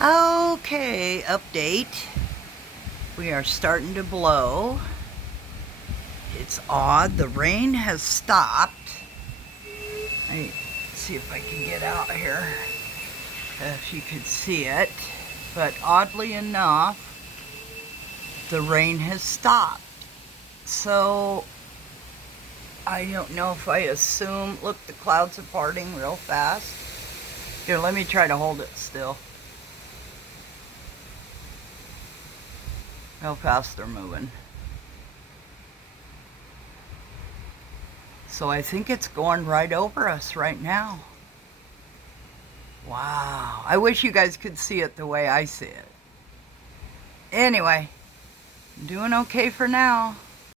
Okay, update. We are starting to blow. It's odd. The rain has stopped. Let's see if I can get out here. If you could see it. But oddly enough, the rain has stopped. So I don't know if I assume. Look, the clouds are parting real fast. Here, let me try to hold it still. How fast they're moving. So I think it's going right over us right now. Wow. I wish you guys could see it the way I see it. Anyway, I'm doing okay for now.